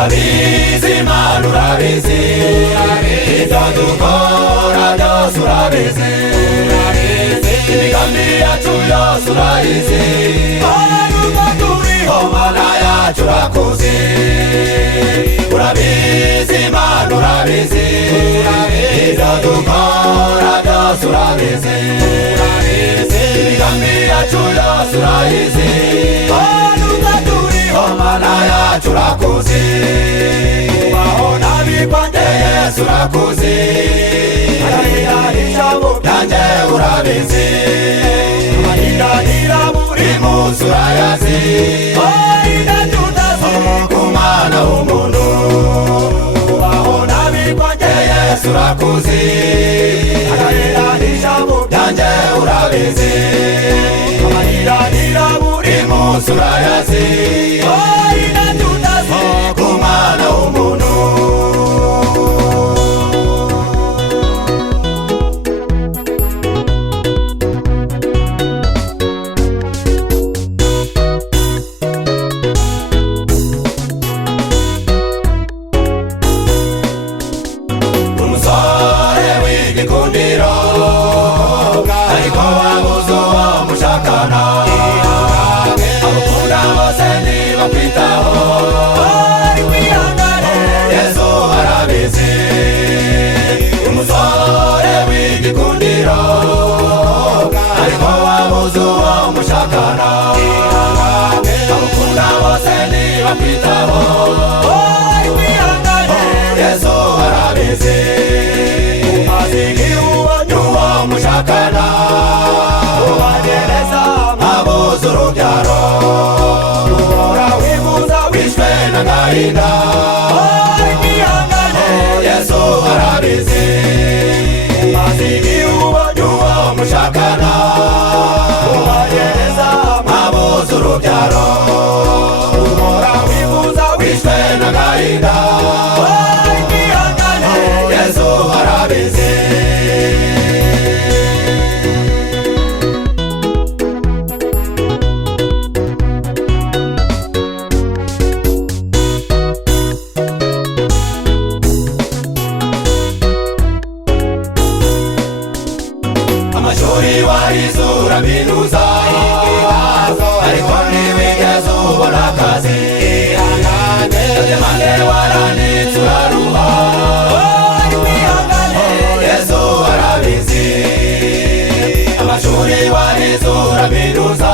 urabizi Mana urabizi ibyo dukora byose urabizi imigambi yacu yose urayizi nubwo turiho Mana yacu urakuzi urabizi Mana urabizi ibyo dukora byose urabizi imigambi yacu yose urayizi nubwo turiho Mana yacu urakuzi ubahona bikwande Yesu urakuzi byanjye urabizi amahiranira buri munsi urayazi ku mwana w'umuntu ubahona bikwande Yesu urakuzi byanjye urabizi amahiranira buri munsi urayazi ku mwana w'umuntu umusore w'igikundiro ariko wabuze uwo mushakana abakunda bose ntibakwitaho Yesu arabizi umusore w'igikundiro ariko wabuze uwo mushakana abakunda bose ntibakwitaho Yesu arabizi umaze igihe uwo mushakana ubagereza abuze urubyaro uhora wifuza wishwe n'agahinda Yesu arabizi umaze igihe uwo mushakana ubagereza abuze urubyaro uhora wifuza wishwe n'agahinda Yesu arabizi amashuri warize uraminuza ariko ntiwigeze ubona akazi mande waranditse uraruha Yesu arabizi amashuri warize uraminuza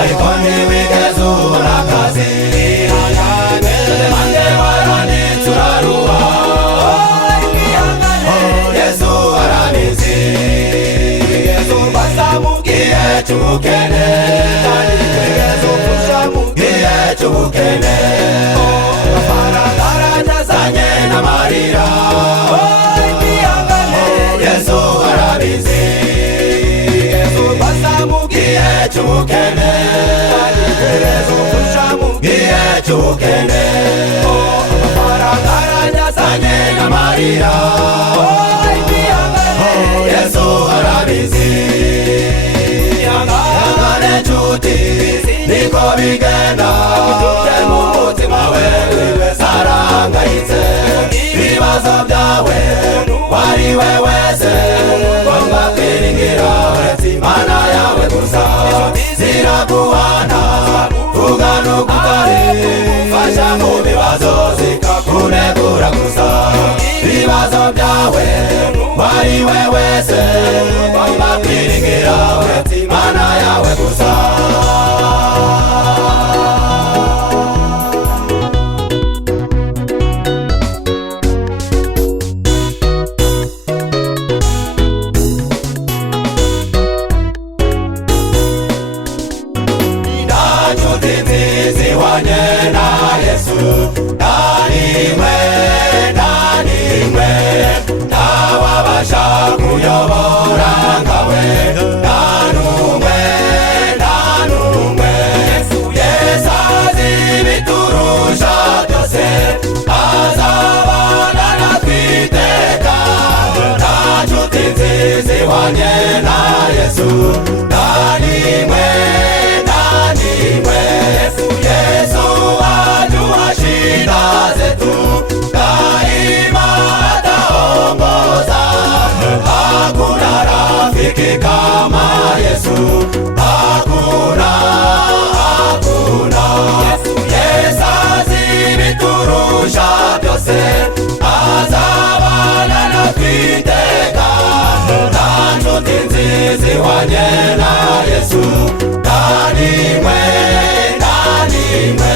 ariko ntiwigeze ubona akazi mande waranditse uraruha Yesu arabizi Yesu basamubwiye cy'ubukene Yesu ufasha mubwiye cy'ubukene amafaranga arajyazanye n'amarira Yesu arabizi Yesu basamubwiye cy'ubukene Yesu ufasha mubwiye cy'ubukene amafaranga arajyazanye n'amarira Yesu arabizi ihangane nshuti niko bigenda mu mutima wewe sarangayitse ibibazo byawe wari we wese ngomba kwiringira Imana yawe gusa ziraguhana ugana ukutari fasha mu bibazo zikakunegura gusa ibibazo byawe wari we wese ngomba kwiringira Imana yawe gusa ntawabasha kuyobora nkawe ntanumwe Yesu azi ibiturusha byose azabana natwe iteka nta nshuti nziza ihwanye na Yesu nta n'imwe Yesu waduhashije rafiki kama Yesu hakuna, hakuna. Yesu azibiturusha byose, azabana natwe iteka. Nta nshuti nziza ihwanye na Yesu, nta n'imwe, nta n'imwe.